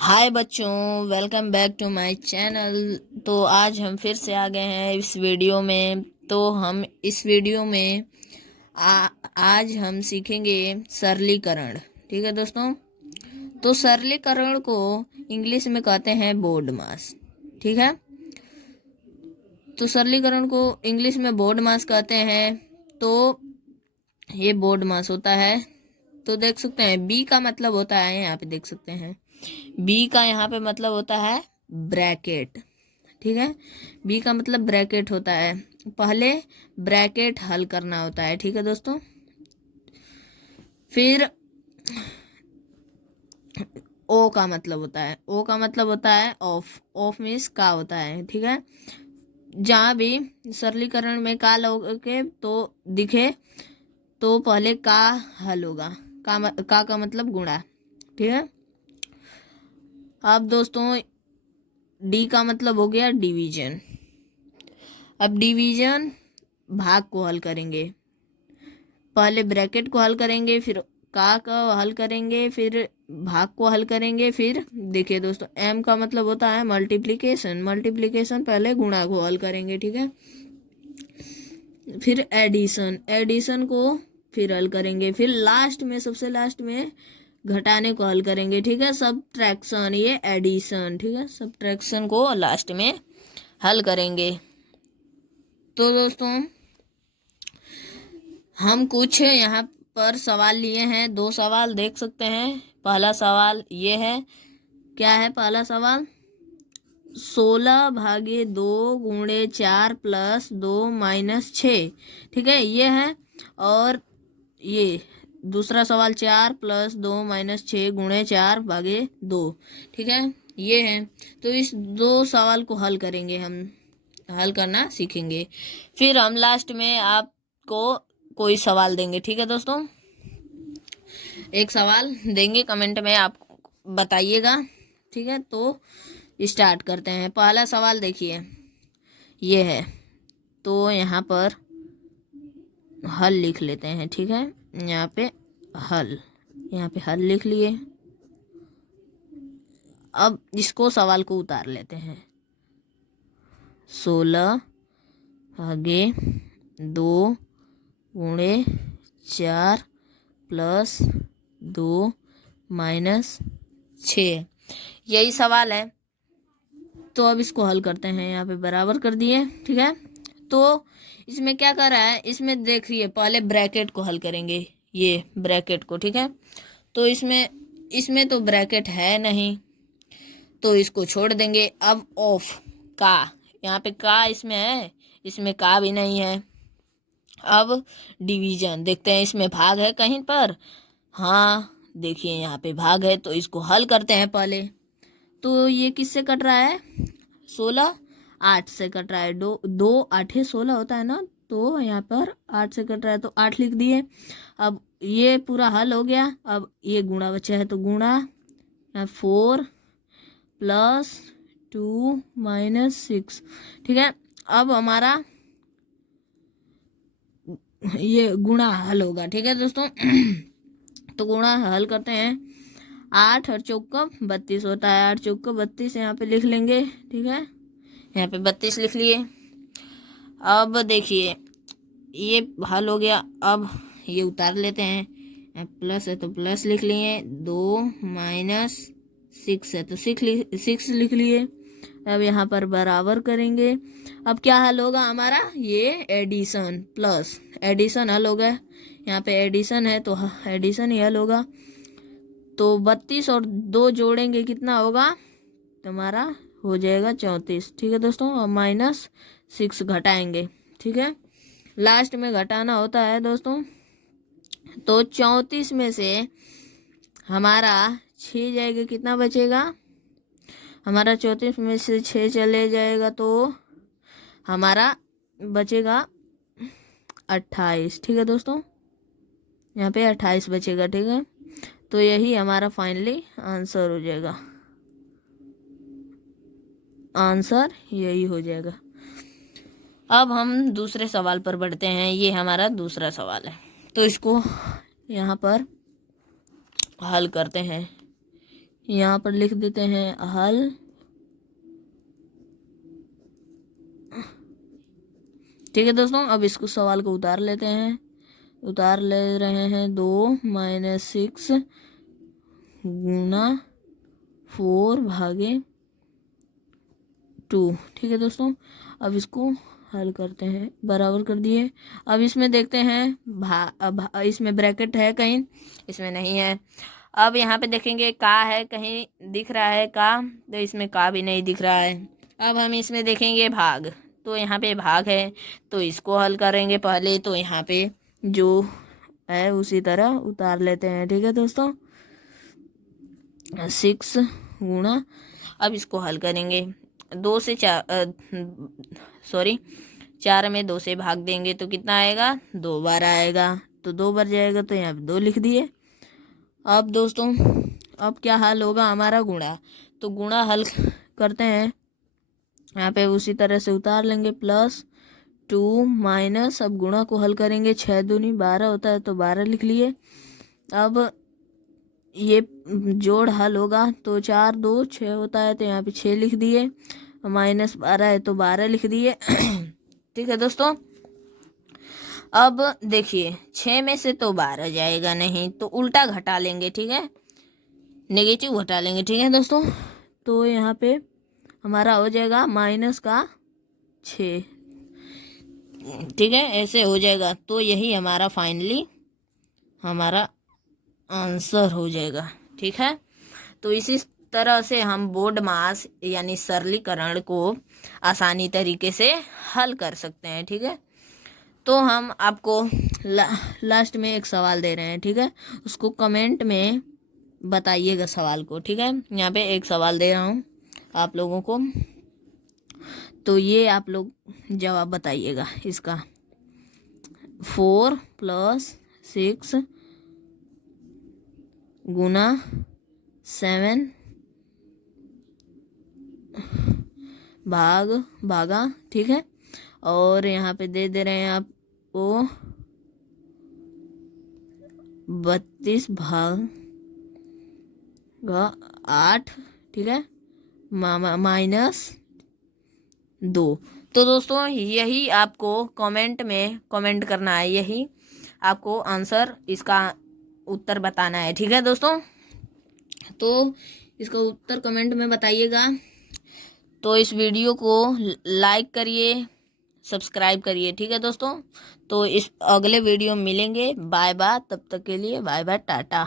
हाय बच्चों, welcome back to my channel. तो आज हम फिर से आ गए हैं इस वीडियो में। तो हम इस वीडियो में आज हम सीखेंगे सरलीकरण। ठीक है दोस्तों। तो सरलीकरण को इंग्लिश में कहते हैं बोर्ड मास। ठीक है। तो सरलीकरण को इंग्लिश में बोर्ड मास कहते हैं। तो ये बोर्ड मास होता है। तो देख सकते हैं बी का मतलब होता है, यहाँ पे देख सकते हैं बी का यहाँ पे मतलब होता है ब्रैकेट। ठीक है। बी का मतलब ब्रैकेट होता है। पहले ब्रैकेट हल करना होता है। ठीक है दोस्तों। फिर ओ का मतलब होता है, ओ का मतलब होता है ऑफ। ऑफ मीन्स का होता है। ठीक है। जहाँ भी सरलीकरण में का लोगे तो दिखे तो पहले का हल होगा। का मतलब गुणा। ठीक है। अब दोस्तों डी का मतलब हो गया डिवीजन। अब डिवीजन भाग को हल करेंगे। पहले ब्रैकेट को हल करेंगे, फिर का हल करेंगे, फिर भाग को हल करेंगे। फिर देखिए दोस्तों एम का मतलब होता है मल्टीप्लिकेशन। मल्टीप्लिकेशन पहले गुणा को हल करेंगे। ठीक है। फिर एडिशन, एडिशन को फिर हल करेंगे। फिर लास्ट में, सबसे लास्ट में घटाने को हल करेंगे। ठीक है। सबट्रैक्शन, ये एडिशन। ठीक है। सबट्रैक्शन को लास्ट में हल करेंगे। तो दोस्तों हम कुछ यहाँ पर सवाल लिए हैं, 2 सवाल देख सकते हैं। पहला सवाल ये है, क्या है पहला सवाल? 16/2 गुणे 4 प्लस 2 माइनस 6। ठीक है, ये है। और ये दूसरा सवाल 4 प्लस 2 माइनस 6 गुणे 4/2। ठीक है, ये है। तो इस 2 सवाल को हल करेंगे, हम हल करना सीखेंगे। फिर हम लास्ट में आपको कोई सवाल देंगे। ठीक है दोस्तों, एक सवाल देंगे, कमेंट में आप बताइएगा। ठीक है। तो स्टार्ट करते हैं। पहला सवाल देखिए, ये है। तो यहाँ पर हल लिख लेते हैं। ठीक है, यहाँ पे हल, यहाँ पे हल लिख लिए। अब इसको सवाल को उतार लेते हैं। 16/2 गुणे 4 प्लस 2 माइनस 6, यही सवाल है। तो अब इसको हल करते हैं। यहाँ पे बराबर कर दिए। ठीक है। तो इसमें क्या कर रहा है, इसमें देखिए पहले ब्रैकेट को हल करेंगे, ये ब्रैकेट को। ठीक है। तो इसमें इसमें तो ब्रैकेट है नहीं, तो इसको छोड़ देंगे। अब ऑफ का, यहाँ पे का इसमें है, इसमें का भी नहीं है। अब डिवीजन देखते हैं, इसमें भाग है कहीं पर? हाँ, देखिए यहाँ पे भाग है। तो इसको हल करते हैं पहले। तो ये किससे कट रहा है? 16 8 से कट रहा है। 2 8 16 होता है ना, तो यहाँ पर 8 से कट रहा है, तो 8 लिख दिए। अब ये पूरा हल हो गया। अब ये गुणा बचा है, तो गुणा 4 प्लस 2 माइनस 6। ठीक है। अब हमारा ये गुणा हल होगा। ठीक है दोस्तों। तो गुणा हल करते हैं। 8 और चौका 32 होता है। 8 चौका 32 यहाँ पे लिख लेंगे। ठीक है, यहाँ पे 32 लिख लिए। अब देखिए ये हल हो गया। अब ये उतार लेते हैं। यहाँ प्लस है तो प्लस लिख लिए, 2 माइनस 6 है तो 6 लिख लिए। अब यहाँ पर बराबर करेंगे। अब क्या हल होगा हमारा? ये एडिशन, प्लस एडिशन हल होगा। यहाँ पे एडिशन है तो एडिशन ही हल होगा। तो 32 और 2 जोड़ेंगे, कितना होगा? तुम्हारा हो जाएगा 34। ठीक है दोस्तों। अब माइनस 6 घटाएंगे। ठीक है, लास्ट में घटाना होता है दोस्तों। तो 34 में से हमारा 6 जाएगा, कितना बचेगा? हमारा 34 में से 6 चले जाएगा तो हमारा बचेगा 28। ठीक है दोस्तों, यहाँ पे 28 बचेगा। ठीक है। तो यही हमारा फाइनली आंसर हो जाएगा। आंसर यही हो जाएगा। अब हम दूसरे सवाल पर बढ़ते हैं। ये हमारा दूसरा सवाल है, तो इसको यहाँ पर हल करते हैं। यहाँ पर लिख देते हैं हल। ठीक है दोस्तों, अब इसको सवाल को उतार लेते हैं। उतार ले रहे हैं 2 - 6 गुना 4/2। ठीक है दोस्तों, अब इसको हल करते हैं। बराबर कर दिए। अब इसमें देखते हैं इसमें ब्रैकेट है कहीं, इसमें नहीं है। अब यहाँ पे देखेंगे का है, कहीं दिख रहा है का, तो इसमें का भी नहीं दिख रहा है। अब हम इसमें देखेंगे भाग, तो यहाँ पे भाग है, तो इसको हल करेंगे पहले। तो यहाँ पे जो है उसी तरह उतार लेते हैं। ठीक है दोस्तों, 6 गुना, अब इसको हल करेंगे। 2 से 4 में 2 से भाग देंगे तो कितना आएगा, 2 बार आएगा। तो 2 बार जाएगा, तो यहाँ पे 2 लिख दिए। अब दोस्तों, अब क्या हल होगा हमारा, गुणा। तो गुणा हल करते हैं, यहाँ पे उसी तरह से उतार लेंगे। +2 माइनस, अब गुणा को हल करेंगे। 6 दूनी 12 होता है, तो 12 लिख लिए। अब ये जोड़ हल होगा, तो 4 2 6 होता है, तो यहाँ पे 6 लिख दिए। -12 है, तो 12 लिख दिए। ठीक है दोस्तों, अब देखिए 6 में से तो 12 जाएगा नहीं, तो उल्टा घटा लेंगे। ठीक है, नेगेटिव घटा लेंगे। ठीक है दोस्तों, तो यहाँ पे हमारा हो जाएगा -6। ठीक है, ऐसे हो जाएगा। तो यही हमारा फाइनली हमारा आंसर हो जाएगा। ठीक है, तो इसी तरह से हम बोर्ड मास यानी सरलीकरण को आसानी तरीके से हल कर सकते हैं। ठीक है, तो हम आपको लास्ट में एक सवाल दे रहे हैं। ठीक है, उसको कमेंट में बताइएगा सवाल को। ठीक है, यहाँ पे एक सवाल दे रहा हूँ आप लोगों को, तो ये आप लोग जवाब बताइएगा इसका। 4 + 6 गुना 7 भागा। ठीक है, और यहाँ पे दे रहे हैं आपको 32/8। ठीक है, -2। तो दोस्तों, यही आपको कमेंट में कमेंट करना है, यही आपको आंसर, इसका उत्तर बताना है। ठीक है दोस्तों, तो इसका उत्तर कमेंट में बताइएगा। तो इस वीडियो को लाइक करिए, सब्सक्राइब करिए। ठीक है दोस्तों, तो इस अगले वीडियो में मिलेंगे। बाय बाय, तब तक के लिए बाय बाय, टाटा।